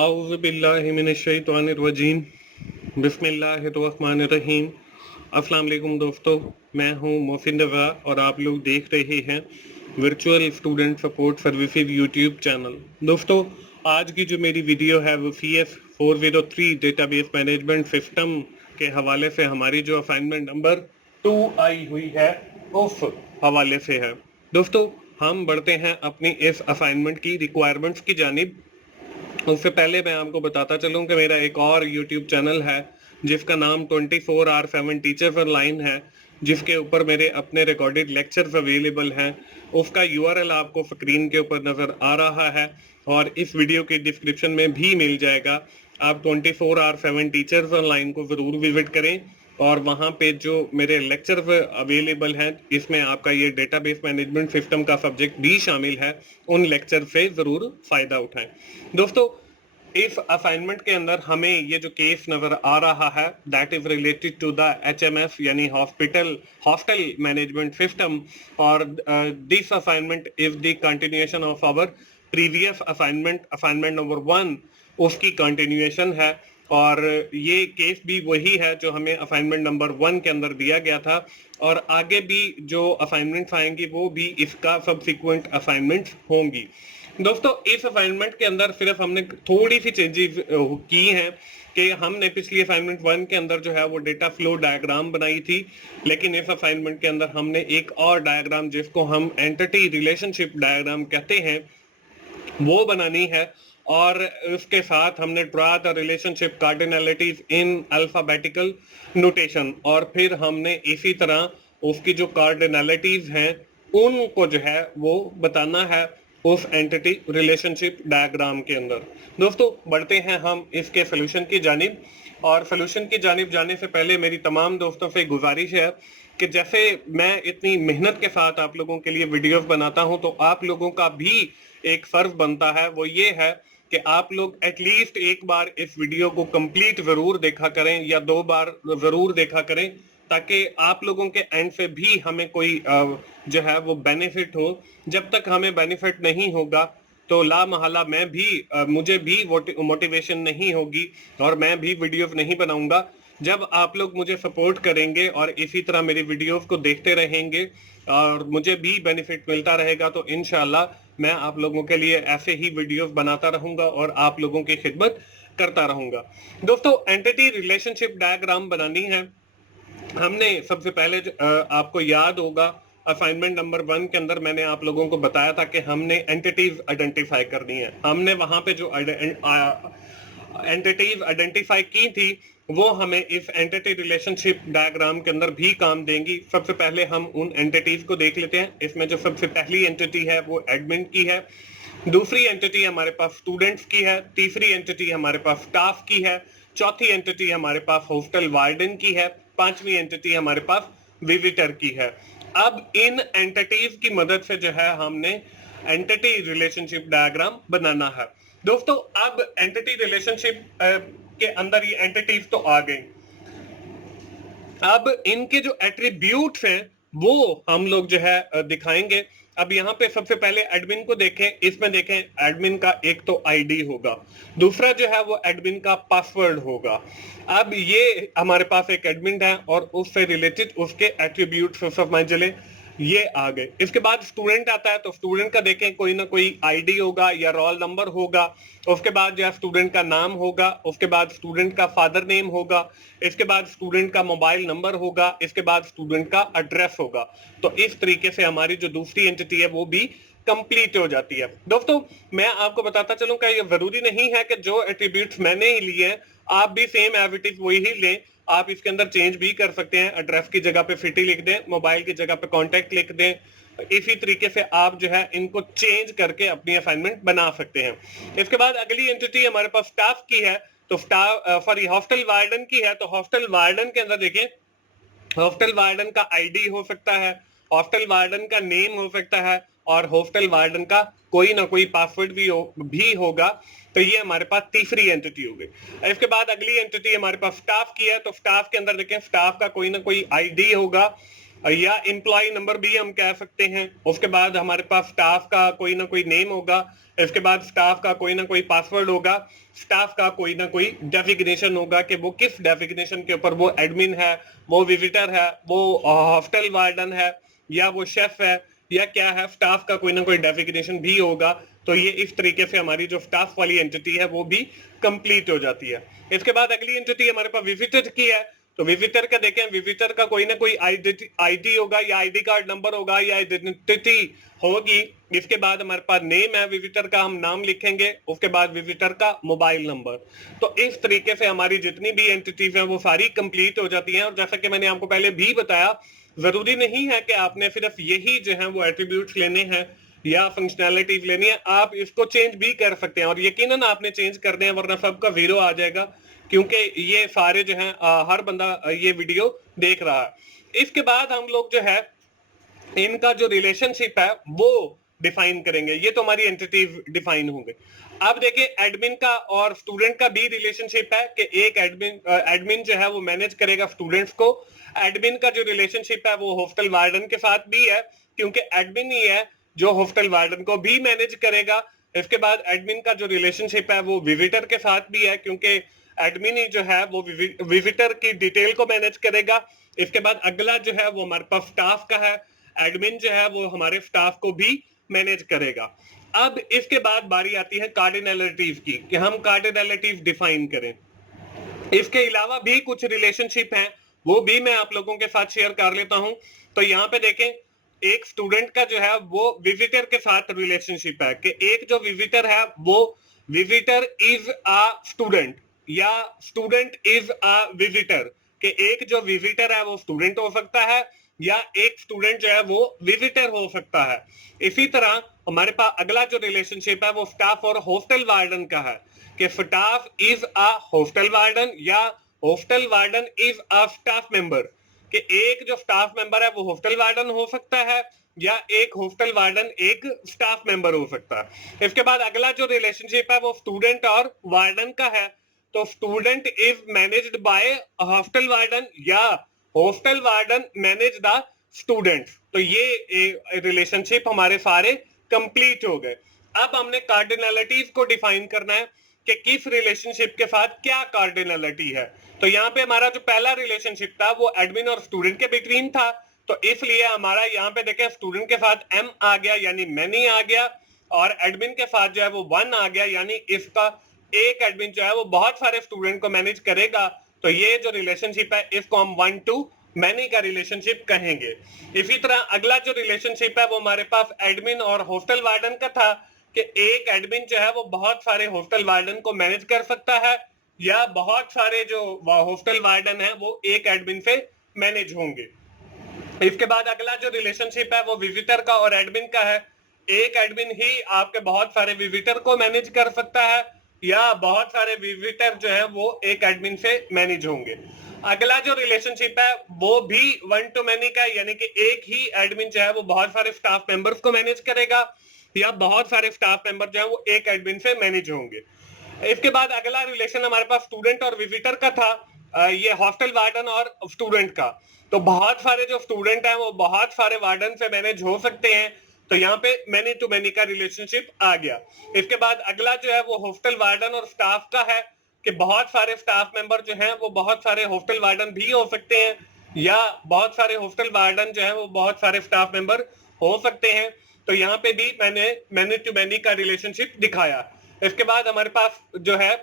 औज़ु बिल्लाहि मिनश्शैतानिर्रजीम बिस्मिल्लाहिर्रहमानिर्रहीम। अस्सलाम वालेकुम दोस्तों, मैं हूं मोहसिन रज़ा और आप लोग देख रहे हैं virtual student support services YouTube channel. दोस्तों, आज की जो मेरी वीडियो है वो CS 403 डेटाबेस मैनेजमेंट सिस्टम के हवाले से हमारी जो असाइनमेंट नंबर 2 आई हुई है उस हवाले से है। दोस्तों, हम बढ़ते हैं अपनी इस असाइनमेंट की रिक्वायरमेंट्स की जानिब। उससे पहले मैं आपको बताता चलूं कि मेरा एक और यूट्यूब चैनल है जिसका नाम 24R7 टीचर्स ऑनलाइन है, जिसके ऊपर मेरे अपने रिकॉर्डेड लेक्चर्स अवेलेबल हैं। उसका URL आपको स्क्रीन के ऊपर नज़र आ रहा है और इस वीडियो के डिस्क्रिप्शन में भी मिल जाएगा। आप 24R7 टीचर्स ऑनलाइन को ज़रूर विजिट करें और वहाँ पे जो मेरे लेक्चर्स अवेलेबल हैं, इसमें आपका ये डेटाबेस मैनेजमेंट सिस्टम का सब्जेक्ट भी शामिल है। उन लेक्चर से ज़रूर फ़ायदा उठाएं। दोस्तों, इस असाइनमेंट के अंदर हमें ये जो केस नजर आ रहा है that is related to the HMS यानी हॉस्टल मैनेजमेंट सिस्टम, और this assignment is the continuation of our previous assignment number 1। उसकी कंटिन्यूएशन है और ये केस भी वही है जो हमें असाइनमेंट नंबर 1 के अंदर दिया गया था, और आगे भी जो असाइनमेंट्स आएंगी वो भी इसका सब्सिक्वेंट असाइनमेंट्स होंगी। दोस्तों, इस असाइनमेंट के अंदर सिर्फ हमने थोड़ी सी चेंजेस की हैं कि हमने पिछली असाइनमेंट 1 के अंदर जो है वो डेटा फ्लो डायग्राम बनाई थी, लेकिन इस असाइनमेंट के अंदर हमने एक और डायग्राम जिसको हम एंटिटी रिलेशनशिप डायग्राम कहते हैं वो बनानी है, और उसके साथ हमने draw the relationship cardinalities in alphabetical notation, और फिर हमने इसी तरह उसकी जो कार्डिनलिटीज हैं उनको जो है वो बताना है उस एंटिटी रिलेशनशिप डायग्राम के अंदर। दोस्तों, बढ़ते हैं हम इसके सोल्यूशन की जानिब, और सोल्यूशन की जानिब जाने से पहले मेरी तमाम दोस्तों से गुजारिश है कि जैसे मैं इतनी मेहनत के साथ आप लोगों के लिए वीडियोस बनाता हूं, तो आप लोगों का भी एक फर्ज बनता है, वो ये है कि आप लोग एटलीस्ट एक बार इस वीडियो को कंप्लीट जरूर देखा करें या 2 बार जरूर देखा करें, ताकि आप लोगों के एंड से भी हमें कोई जो है वो बेनिफिट हो। जब तक हमें बेनिफिट नहीं होगा तो ला महला मैं भी मुझे भी मोटिवेशन नहीं होगी और मैं भी वीडियोस नहीं बनाऊंगा। जब आप लोग मुझे सपोर्ट करेंगे और इसी तरह मेरी वीडियोस को देखते रहेंगे और मुझे भी बेनिफिट मिलता रहेगा, तो इंशाल्लाह मैं आप लोगों के लिए ऐसे ही वीडियोस बनाता रहूंगा और आप लोगों की खिदमत करता रहूंगा। दोस्तों, एंटिटी रिलेशनशिप डायग्राम बनानी है। हमने सबसे पहले आपको याद होगा असाइनमेंट नंबर 1 के अंदर मैंने आप लोगों को बताया था कि हमने एंटिटीज आइडेंटिफाई करनी है। हमने वहां पे जो एंटिटीज आइडेंटिफाई की थी वो हमें इस एंटिटी रिलेशनशिप डायग्राम के अंदर भी काम देंगी। सबसे पहले हम उन एंटिटीज को देख लेते हैं। इसमें जो सबसे पहली एंटिटी है वो एडमिन की है, दूसरी एंटिटी हमारे पास स्टूडेंट्स की है, तीसरी एंटिटी हमारे पास स्टाफ की है, चौथी एंटिटी हमारे पास हॉस्टल वार्डन की है, पांचवी एंटिटी हमारे पास विजिटर की है। अब इन एंटिटीज की मदद से जो है हमने एंटिटी रिलेशनशिप डायग्राम बनाना है। दोस्तों, अब एंटिटी रिलेशनशिप के अंदर ये एंटिटीज तो आ गई, अब इनके जो एट्रीब्यूट्स हैं वो हम लोग जो है दिखाएंगे। अब यहाँ पे सबसे पहले एडमिन को देखें। इसमें देखें एडमिन का एक तो आईडी होगा, दूसरा जो है वो एडमिन का पासवर्ड होगा। अब ये हमारे पास एक एडमिन है और उससे रिलेटेड उसके एट्रीब्यूट्स समझ चले, ये आ गए। इसके बाद स्टूडेंट आता है, तो स्टूडेंट का देखें कोई ना कोई आईडी होगा या रोल नंबर होगा। उसके बाद जो है स्टूडेंट का नाम होगा, उसके बाद स्टूडेंट का फादर नेम होगा, इसके बाद स्टूडेंट का मोबाइल नंबर होगा, इसके बाद स्टूडेंट का एड्रेस होगा। तो इस तरीके से हमारी जो दूसरी एंटिटी है वो भी कंप्लीट हो जाती है। दोस्तों, मैं आपको बताता चलूं कि ये जरूरी नहीं है कि जो एट्रीब्यूट्स मैंने ही लिए हैं आप भी सेम एज इट इज वही ही लें। आप इसके अंदर चेंज भी कर सकते हैं। एड्रेस की जगह पे सिटी लिख दें, मोबाइल की जगह पे कॉन्टेक्ट लिख दें। इसी तरीके से आप जो है इनको चेंज करके अपनी असाइनमेंट बना सकते हैं। इसके बाद अगली एंटिटी हमारे पास स्टाफ की है, तो स्टाफ सॉरी हॉस्टल वार्डन की है। तो हॉस्टल वार्डन के अंदर देखिए, हॉस्टल वार्डन का आईडी हो सकता है, हॉस्टल वार्डन का नेम हो सकता है, और हॉस्टल वार्डन का कोई ना कोई पासवर्ड भी होगा। तो ये हमारे पास तीसरी एंटिटी हो गई। इसके बाद अगली एंटिटी हमारे पास स्टाफ की है। तो स्टाफ के अंदर देखें, स्टाफ का कोई ना कोई आईडी होगा, या एम्प्लॉय नंबर भी हम कह सकते हैं। उसके बाद हमारे पास स्टाफ का कोई ना कोई नेम होगा, इसके बाद स्टाफ का कोई ना कोई पासवर्ड होगा, स्टाफ का कोई ना कोई डेफिनेशन होगा कि वो किस डेफिनेशन के ऊपर वो एडमिन है, वो विजिटर है, वो हॉस्टल वार्डन है, या वो शेफ है, या क्या है, स्टाफ का कोई ना कोई डेफिनेशन भी होगा। तो ये इस तरीके से हमारी जो स्टाफ वाली एंटिटी है वो भी कंप्लीट हो जाती है। इसके बाद अगली एंटिटी हमारे पास विजिटर की है। तो विजिटर का देखें, विजिटर का कोई ना कोई आईडी होगा, या आईडी कार्ड नंबर होगा, या आइडेंटिटी होगी। इसके बाद हमारे पास नेम है विजिटर का, हम नाम लिखेंगे, उसके बाद विजिटर का मोबाइल नंबर। तो इस तरीके से हमारी जितनी भी एंटिटीज हैं वो सारी कंप्लीट हो जाती हैं। और जैसा कि मैंने आपको पहले भी बताया, जरूरी नहीं है कि आपने सिर्फ यही जो है वो एट्रीब्यूट्स लेने हैं या फंक्शनैलिटीज लेनी है, आप इसको चेंज भी कर सकते हैं। और यकीनन आपने चेंज करने हैं, वरना सबका जीरो आ जाएगा, क्योंकि ये सारे जो है हर बंदा ये वीडियो देख रहा है। इसके बाद हम लोग जो है इनका जो रिलेशनशिप है वो डिफाइन करेंगे। ये तो हमारी एंटिटी डिफाइन होंगे। अब देखिए, एडमिन का और स्टूडेंट का भी रिलेशनशिप है कि एक एडमिन जो है वो मैनेज करेगा स्टूडेंट्स को। एडमिन का जो रिलेशनशिप है वो हॉस्टल वार्डन के साथ भी है, क्योंकि एडमिन ही है जो हॉस्टल वार्डन को भी मैनेज करेगा। इसके बाद एडमिन का जो रिलेशनशिप है वो विजिटर के साथ भी है, क्योंकि एडमिन ही जो है वो विजिटर की डिटेल को मैनेज करेगा। इसके बाद अगला जो है वो हमारे पास स्टाफ का है। एडमिन जो है वो हमारे स्टाफ को भी मैनेज करेगा। अब इसके बाद बारी आती है कार्डिनलिटीज की, कि हम कार्डिनलिटीज डिफाइन करें। इसके अलावा भी कुछ रिलेशनशिप हैं, वो भी मैं आप लोगों के साथ शेयर कर लेता हूं। तो यहाँ पे देखें, एक स्टूडेंट का जो है वो विजिटर के साथ रिलेशनशिप है, कि एक जो विजिटर है वो विजिटर इज अ स्टूडेंट, या स्टूडेंट इज अ विजिटर, कि एक जो विजिटर है वो स्टूडेंट हो सकता है, या एक स्टूडेंट जो है वो विजिटर हो सकता है। इसी तरह हमारे पास अगला जो रिलेशनशिप है वो स्टाफ और हॉस्टल वार्डन का है, कि staff is a hostel warden, या hostel warden is a staff member, कि एक जो स्टाफ मेंबर है वो हॉस्टल वार्डन हो सकता है, या एक हॉस्टल वार्डन एक स्टाफ मेंबर हो सकता है। इसके बाद अगला जो रिलेशनशिप है वो स्टूडेंट और वार्डन का है। तो student is managed by hostel warden, या hostel warden manage the student. तो ये रिलेशनशिप हमारे सारे कंप्लीट हो गए। अब हमने कार्डिनलिटीज को डिफाइन करना है कि किस रिलेशनशिप के साथ क्या कार्डिनलिटी है। तो यहाँ पे हमारा जो पहला रिलेशनशिप था वो एडमिन और स्टूडेंट के बिटवीन था। तो इसलिए हमारा यहाँ पे देखें, स्टूडेंट के साथ एम आ गया, यानी मैनी आ गया, और एडमिन के साथ जो है वो वन आ गया, यानी इसका एक एडमिन जो है वो बहुत सारे स्टूडेंट को मैनेज करेगा। तो ये जो रिलेशनशिप है इसको हम वन टू मैनी का रिलेशनशिप कहेंगे। इसी तरह अगला जो रिलेशनशिप है वो हमारे पास एडमिन और हॉस्टल वार्डन का था, कि एक एडमिन जो है वो बहुत सारे हॉस्टल वार्डन को मैनेज कर सकता है, या बहुत सारे जो हॉस्टल वार्डन है वो एक एडमिन से मैनेज होंगे। इसके बाद अगला जो रिलेशनशिप है वो विजिटर का और एडमिन का है। एक एडमिन ही आपके बहुत सारे विजिटर को मैनेज कर सकता है, या बहुत सारे विजिटर जो है वो एक एडमिन से मैनेज होंगे। अगला जो रिलेशनशिप है वो भी वन टू मैनी का है, यानी कि एक ही एडमिन जो है वो बहुत सारे स्टाफ मेंबर्स को मैनेज करेगा, या बहुत सारे स्टाफ मेंबर जो है वो एक एडमिन से मैनेज होंगे। इसके बाद अगला रिलेशन हमारे पास स्टूडेंट और विजिटर का था, ये हॉस्टल वार्डन और स्टूडेंट का। तो बहुत सारे जो स्टूडेंट हैं वो बहुत सारे वार्डन से मैनेज हो सकते हैं। तो यहाँ पे मैनी टू मैनी का रिलेशनशिप आ गया। इसके बाद अगला जो है वो हॉस्टल वार्डन और स्टाफ का है, कि बहुत सारे स्टाफ मेंबर जो हैं वो बहुत सारे हॉस्टल वार्डन भी हो सकते हैं, या बहुत सारे हॉस्टल वार्डन जो है वो बहुत सारे स्टाफ मेंबर हो सकते हैं। तो यहाँ पे भी मैंने मैनी टू मैनी का रिलेशनशिप दिखाया। इसके बाद हमारे पास जो है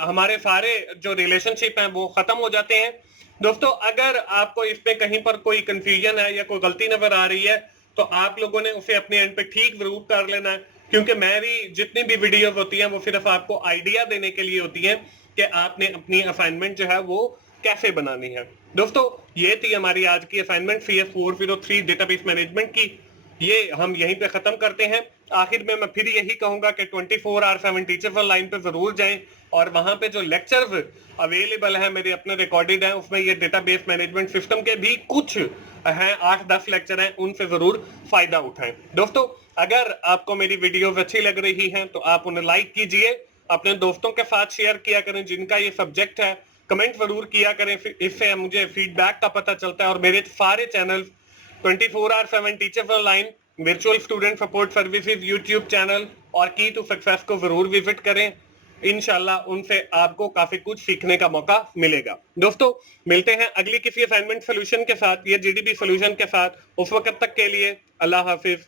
हमारे सारे जो रिलेशनशिप हैं वो खत्म हो जाते हैं। दोस्तों, अगर आपको इसमें कहीं पर कोई कंफ्यूजन है या कोई गलती नजर आ रही है तो आप लोगों ने उसे अपने एंड पे ठीक जरूर कर लेना है, क्योंकि मेरी जितनी भी वीडियो होती हैं वो सिर्फ आपको आइडिया देने के लिए होती है कि आपने अपनी असाइनमेंट जो है वो कैसे बनानी है। दोस्तों, ये थी हमारी आज की असाइनमेंट CS403 डेटाबेस मैनेजमेंट की। ये हम यहीं पे खत्म करते हैं। आखिर में मैं फिर यही कहूंगा कि 24/7 टीचर्स ऑनलाइन पे जरूर जाएं, और वहां पे जो लेक्चर्स अवेलेबल है मेरे अपने रिकॉर्डेड हैं, उसमें ये डेटाबेस मैनेजमेंट सिस्टम के भी कुछ हैं, 8-10 लेक्चर हैं, उनसे जरूर फायदा उठाएं। दोस्तों, अगर आपको मेरी वीडियो अच्छी लग रही हैं तो आप उन्हें लाइक कीजिए, अपने दोस्तों के साथ शेयर किया करें जिनका ये सब्जेक्ट है, कमेंट जरूर किया करें, इससे मुझे फीडबैक का पता चलता है। और मेरे सारे channel 24/7 teachers online, virtual student support services YouTube channel और की टू सक्सेस को जरूर विजिट करें। इंशाल्लाह उनसे आपको काफी कुछ सीखने का मौका मिलेगा। दोस्तों मिलते हैं अगली किसी असाइनमेंट सोल्यूशन के साथ या जीडीपी सोल्यूशन के साथ। उस वक्त तक के लिए अल्लाह हाफिज।